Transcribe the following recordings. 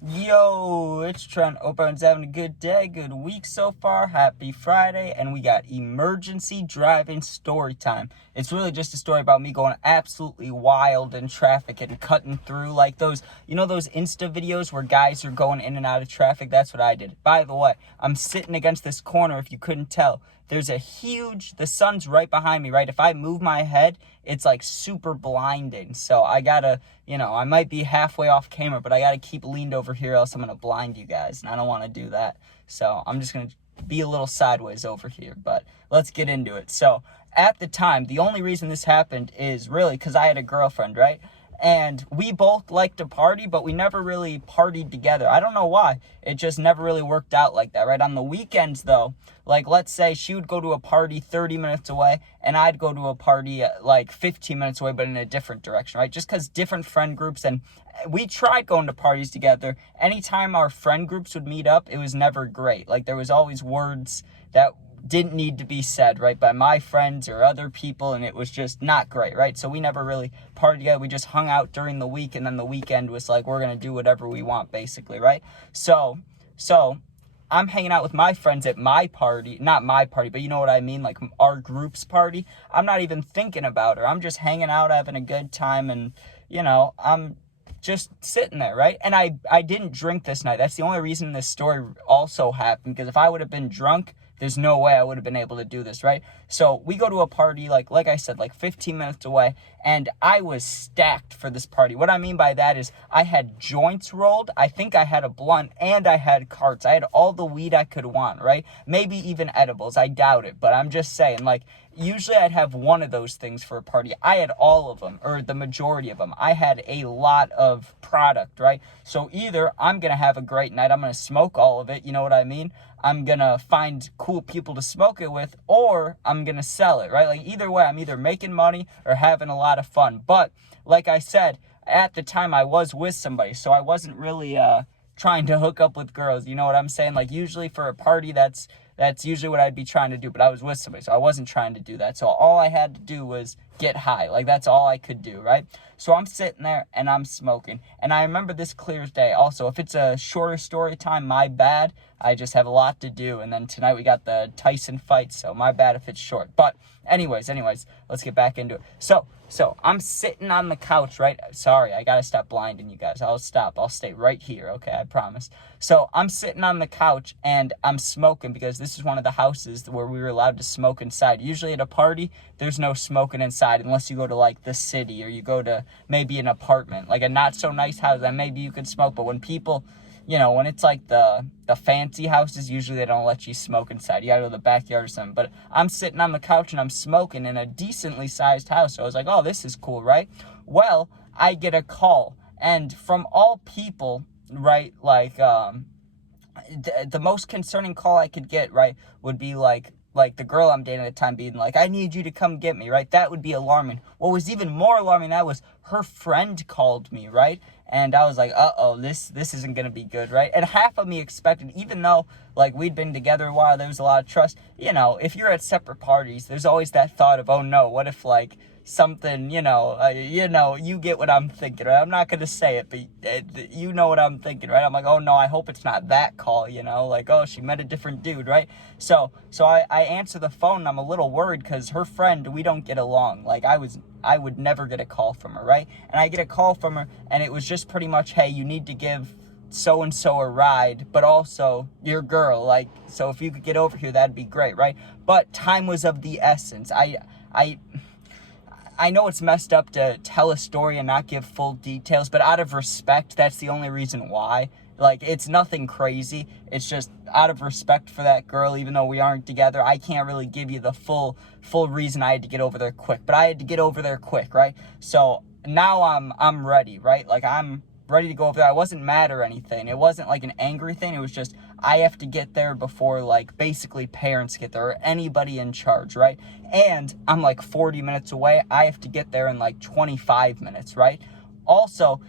Yo, it's Trent. Hope everyone's having a good day, good week so far. Happy Friday, and we got emergency driving story time. It's really just a story about me going absolutely wild in traffic and cutting through like those, those Insta videos where guys are going in and out of traffic. That's what I did. By the way, I'm sitting against this corner if you couldn't tell. There's the sun's right behind me, right? If I move my head, it's like super blinding. So I gotta, I might be halfway off camera, but I gotta keep leaned over here, else I'm gonna blind you guys, and I don't want to do that. So I'm just gonna be a little sideways over here, but let's get into it. So at the time, the only reason this happened is really because I had a girlfriend, right? And we both liked to party, but we never really partied together. I don't know why. It just never really worked out like that, right? On the weekends, though, like, let's say she would go to a party 30 minutes away, and I'd go to a party like 15 minutes away, but in a different direction, right? Just because different friend groups, and we tried going to parties together. Anytime our friend groups would meet up, it was never great. Like, there was always words that didn't need to be said, right, by my friends or other people, and it was just not great, right? So we never really partied together. We just hung out during the week, and then the weekend was like, we're gonna do whatever we want, basically, right? So I'm hanging out with my friends at my party, not my party, but you know what I mean, like our group's party. I'm not even thinking about her. I'm just hanging out, having a good time, and I'm just sitting there, right? And I didn't drink this night. That's the only reason this story also happened, because if I would have been drunk, there's no way I would have been able to do this, right? So we go to a party, like I said, like 15 minutes away, and I was stacked for this party. What I mean by that is I had joints rolled, I think I had a blunt, and I had carts. I had all the weed I could want, right? Maybe even edibles. I doubt it, but I'm just saying, like, usually I'd have one of those things for a party. I had all of them, or the majority of them. I had a lot of product, right? So either I'm going to have a great night, I'm going to smoke all of it, you know what I mean? I'm going to find cool people to smoke it with, or I'm going to sell it, right? Like, either way, I'm either making money or having a lot of fun. But like I said, at the time I was with somebody, so I wasn't really trying to hook up with girls, you know what I'm saying? Like, usually for a party, that's usually what I'd be trying to do, but I was with somebody, so I wasn't trying to do that. So all I had to do was get high. Like, that's all I could do, right? So I'm sitting there, and I'm smoking. And I remember this clear as day. Also, if it's a shorter story time, my bad. I just have a lot to do. And then tonight we got the Tyson fight, so my bad if it's short. But anyways, let's get back into it. So I'm sitting on the couch, right? Sorry, I gotta stop blinding you guys. I'll stop. I'll stay right here, okay? I promise. So I'm sitting on the couch, and I'm smoking, because this is one of the houses where we were allowed to smoke inside. Usually at a party, there's no smoking inside unless you go to, like, the city, or you go to maybe an apartment, like a not-so-nice house, then maybe you could smoke. But when people, when it's like the fancy houses, usually they don't let you smoke inside. You gotta go to the backyard or something. But I'm sitting on the couch, and I'm smoking in a decently sized house. So I was like, oh, this is cool, right? Well, I get a call, and from all people, right, like, the most concerning call I could get, right, would be like the girl I'm dating at the time being like, I need you to come get me, right? That would be alarming. What was even more alarming, that was her friend called me, right? And I was like, uh-oh, this isn't going to be good, right? And half of me expected, even though, like, we'd been together a while, there was a lot of trust, if you're at separate parties, there's always that thought of, oh no, what if, like, something, you get what I'm thinking, right? I'm not going to say it, but you know what I'm thinking, right? I'm like, oh no, I hope it's not that call, like, oh, she met a different dude, right? So I answer the phone, and I'm a little worried, because her friend, we don't get along. Like, I would never get a call from her, right? And I get a call from her, and it was just pretty much, hey, you need to give so-and-so a ride, but also your girl, like, so if you could get over here, that'd be great, right? But time was of the essence. I know it's messed up to tell a story and not give full details, but out of respect, that's the only reason why. Like, it's nothing crazy. It's just out of respect for that girl, even though we aren't together, I can't really give you the full reason I had to get over there quick. But I had to get over there quick, right? So now I'm ready, right? Like, I'm ready to go over there. I wasn't mad or anything. It wasn't like an angry thing. It was just, I have to get there before, like, basically parents get there, or anybody in charge, right? And I'm like 40 minutes away. I have to get there in like 25 minutes, right? Also,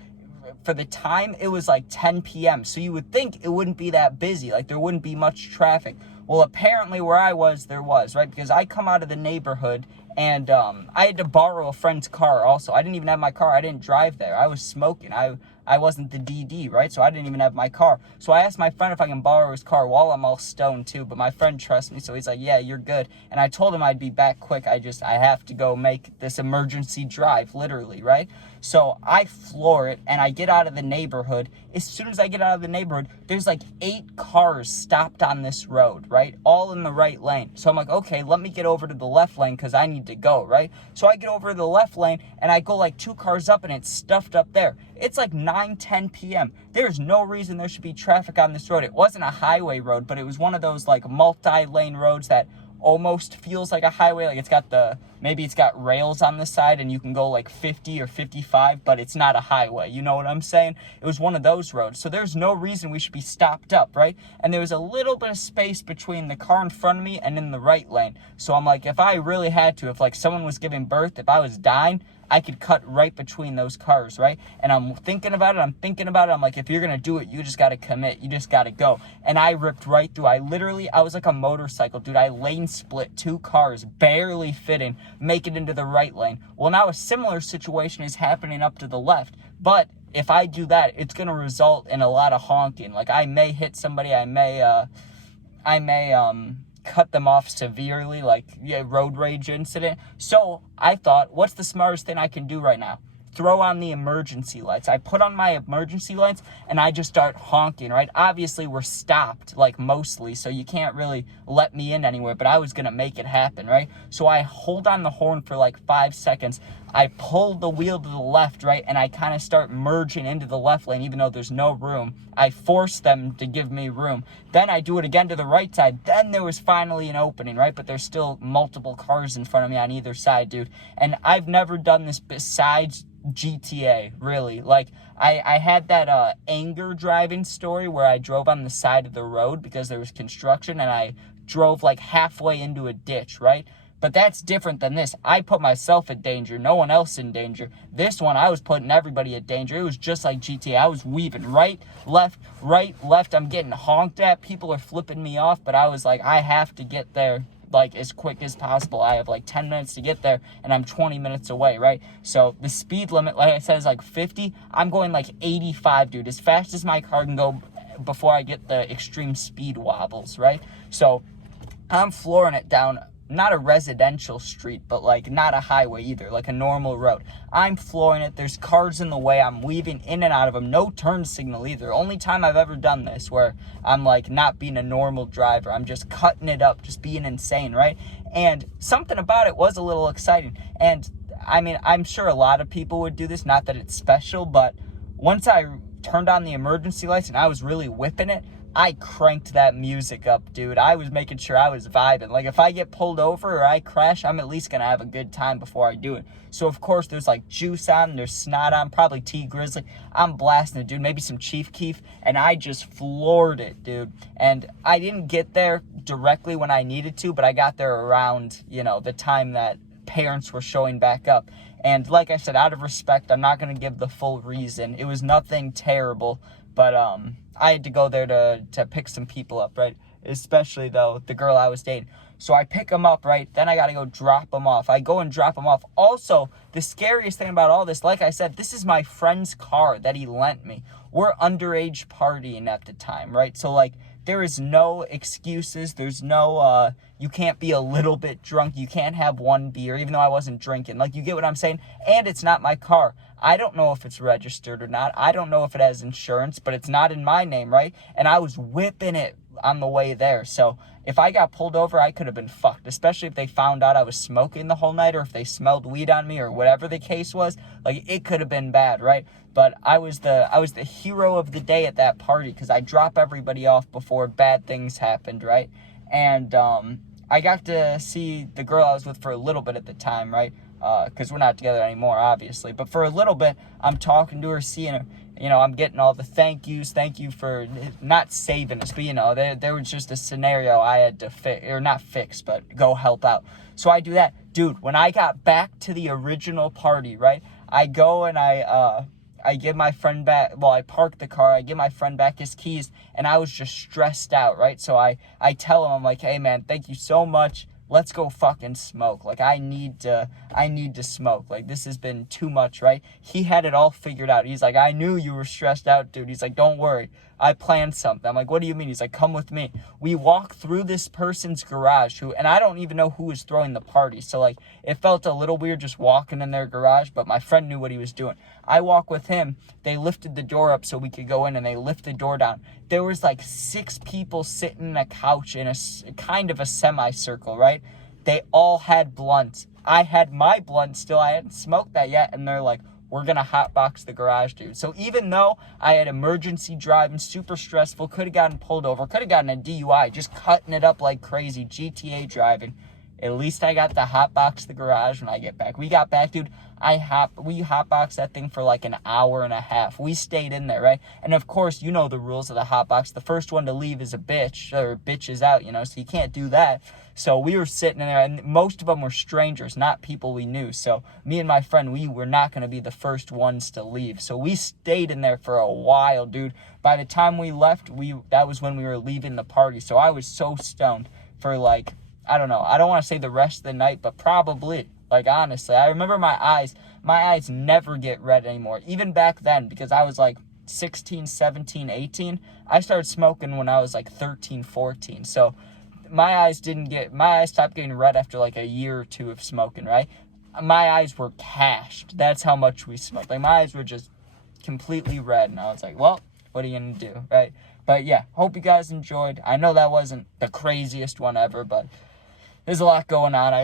for the time, it was like 10 p.m. So you would think it wouldn't be that busy. Like, there wouldn't be much traffic. Well, apparently where I was, there was, right? Because I come out of the neighborhood, and I had to borrow a friend's car also. I didn't even have my car. I didn't drive there. I was smoking. I I wasn't the DD, right? So I didn't even have my car. So I asked my friend if I can borrow his car while I'm all stoned too, but my friend trusts me, so he's like, yeah, you're good. And I told him I'd be back quick. I have to go make this emergency drive, literally, right? So I floor it, and I get out of the neighborhood. As soon as I get out of the neighborhood, there's like 8 cars stopped on this road, right? All in the right lane. So I'm like, okay, let me get over to the left lane because I need to go, right? So I get over to the left lane, and I go like 2 cars up, and it's stuffed up there. It's like 9:10 p.m. There's no reason there should be traffic on this road. It wasn't a highway road, but it was one of those like multi-lane roads that almost feels like a highway. Like maybe it's got rails on the side and you can go like 50 or 55, but it's not a highway. You know what I'm saying? It was one of those roads. So there's no reason we should be stopped up, right? And there was a little bit of space between the car in front of me and in the right lane. So I'm like, if I really had to, if like someone was giving birth, if I was dying, I could cut right between those cars, right? And I'm thinking about it. I'm like, if you're going to do it, you just got to commit. You just got to go. And I ripped right through. I was like a motorcycle, dude. I lane split 2 cars, barely fitting, make it into the right lane. Well, now a similar situation is happening up to the left. But if I do that, it's going to result in a lot of honking. Like I may hit somebody. I may cut them off severely, like road rage incident. So I thought, what's the smartest thing I can do right now? Throw on the emergency lights. I put on my emergency lights and I just start honking, right? Obviously we're stopped, like mostly, so you can't really let me in anywhere, but I was gonna make it happen, right? So I hold on the horn for like 5 seconds. I pull the wheel to the left, right? And I kind of start merging into the left lane, even though there's no room. I force them to give me room. Then I do it again to the right side. Then there was finally an opening, right? But there's still multiple cars in front of me on either side, dude. And I've never done this besides GTA, really. Like I had that anger driving story where I drove on the side of the road because there was construction and I drove like halfway into a ditch, right? But that's different than this. I put myself in danger, no one else in danger. This one, I was putting everybody in danger. It was just like GTA. I was weaving right, left. I'm getting honked at. People are flipping me off, but I was like, I have to get there like as quick as possible. I have like 10 minutes to get there and I'm 20 minutes away, right? So the speed limit, like I said, is like 50. I'm going like 85, dude, as fast as my car can go before I get the extreme speed wobbles, right? So I'm flooring it down, not a residential street, but like not a highway either, like a normal road. I'm flooring it. There's cars in the way. I'm weaving in and out of them. No turn signal either. Only time I've ever done this where I'm like not being a normal driver. I'm just cutting it up, just being insane, right? And something about it was a little exciting. And I mean, I'm sure a lot of people would do this, not that it's special, but once I turned on the emergency lights and I was really whipping it, I cranked that music up, dude. I was making sure I was vibing. Like, if I get pulled over or I crash, I'm at least going to have a good time before I do it. So, of course, there's, like, Juice on, there's Snot on, probably T Grizzly. I'm blasting it, dude. Maybe some Chief Keef. And I just floored it, dude. And I didn't get there directly when I needed to, but I got there around, the time that parents were showing back up. And like I said, out of respect, I'm not going to give the full reason. It was nothing terrible, but I had to go there to pick some people up, right? Especially, though, the girl I was dating. So I pick them up, right? Then I got to go drop them off. I go and drop them off. Also, the scariest thing about all this, like I said, this is my friend's car that he lent me. We're underage partying at the time, right? So, like, there is no excuses. There's no, you can't be a little bit drunk. You can't have one beer, even though I wasn't drinking. Like, you get what I'm saying? And it's not my car. I don't know if it's registered or not. I don't know if it has insurance, but it's not in my name, right? And I was whipping it on the way there. So if I got pulled over, I could have been fucked, especially if they found out I was smoking the whole night or if they smelled weed on me or whatever the case was. Like, it could have been bad, right? But I was the hero of the day at that party because I dropped everybody off before bad things happened, right? And I got to see the girl I was with for a little bit at the time, right? Because we're not together anymore, obviously. But for a little bit, I'm talking to her, seeing her. I'm getting all the thank yous. Thank you for not saving us. But, there was just a scenario I had to fix, or not fix, but go help out. So I do that. Dude, when I got back to the original party, right, I go and I give my friend back, I park the car, I give my friend back his keys, and I was just stressed out, right? So I tell him, I'm like, hey, man, thank you so much let's go fucking smoke. Like, I need to smoke. Like, this has been too much, right? He had it all figured out. He's like, I knew you were stressed out, dude. He's like, don't worry. I planned something. I'm like, what do you mean? He's like, come with me. We walk through this person's garage and I don't even know who was throwing the party. So, like, it felt a little weird just walking in their garage, but my friend knew what he was doing. I walk with him. They lifted the door up so we could go in, and they lift the door down. There was like 6 people sitting on a couch in a kind of a semicircle, right? They all had blunts. I had my blunt still. I hadn't smoked that yet. And they're like, we're going to hotbox the garage, dude. So even though I had emergency driving, super stressful, could have gotten pulled over, could have gotten a DUI, just cutting it up like crazy, GTA driving, at least I got to hotbox the garage when I get back. We got back, dude. We hotboxed that thing for like an hour and a half. We stayed in there, right? And of course, you know the rules of the hotbox. The first one to leave is a bitch, or bitch is out, you know, so you can't do that. So we were sitting in there, and most of them were strangers, not people we knew. So me and my friend, we were not going to be the first ones to leave. So we stayed in there for a while, dude. By the time we left, that was when we were leaving the party. So I was so stoned for like, I don't know. I don't want to say the rest of the night, but probably. Like, honestly, I remember my eyes never get red anymore. Even back then, because I was like 16, 17, 18. I started smoking when I was like 13, 14. So my eyes stopped getting red after like a year or two of smoking, right? My eyes were cashed. That's how much we smoked. Like, my eyes were just completely red. And I was like, well, what are you going to do, right? But yeah, hope you guys enjoyed. I know that wasn't the craziest one ever, but there's a lot going on. I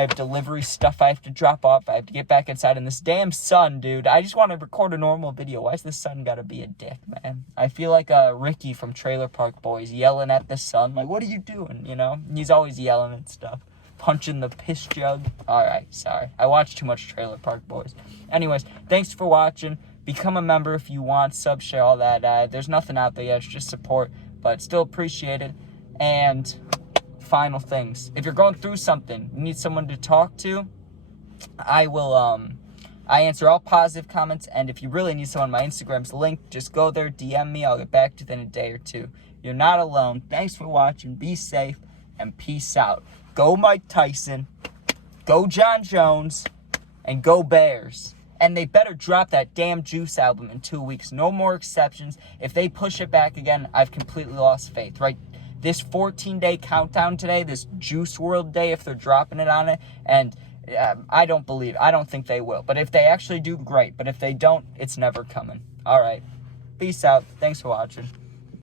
have delivery stuff I have to drop off. I have to get back inside. And this damn sun, dude. I just want to record a normal video. Why's the sun gotta be a dick, man? I feel like Ricky from Trailer Park Boys yelling at the sun. Like, what are you doing, you know? He's always yelling at stuff. Punching the piss jug. Alright, sorry. I watch too much Trailer Park Boys. Anyways, thanks for watching. Become a member if you want. Sub, share, all that. There's nothing out there yet. It's just support. But still appreciated. And final things. If you're going through something, you need someone to talk to, I answer all positive comments, and if you really need someone, my Instagram's linked. Just go there, DM me, I'll get back to you within a day or two. You're not alone. Thanks for watching, be safe, and peace out. Go Mike Tyson, go John Jones, and go Bears. And they better drop that damn Juice album in 2 weeks. No more exceptions. If they push it back again, I've completely lost faith, right? This 14-day countdown today, this Juice World Day, if they're dropping it on it, and I don't think they will. But if they actually do, great. But if they don't, it's never coming. All right. Peace out. Thanks for watching.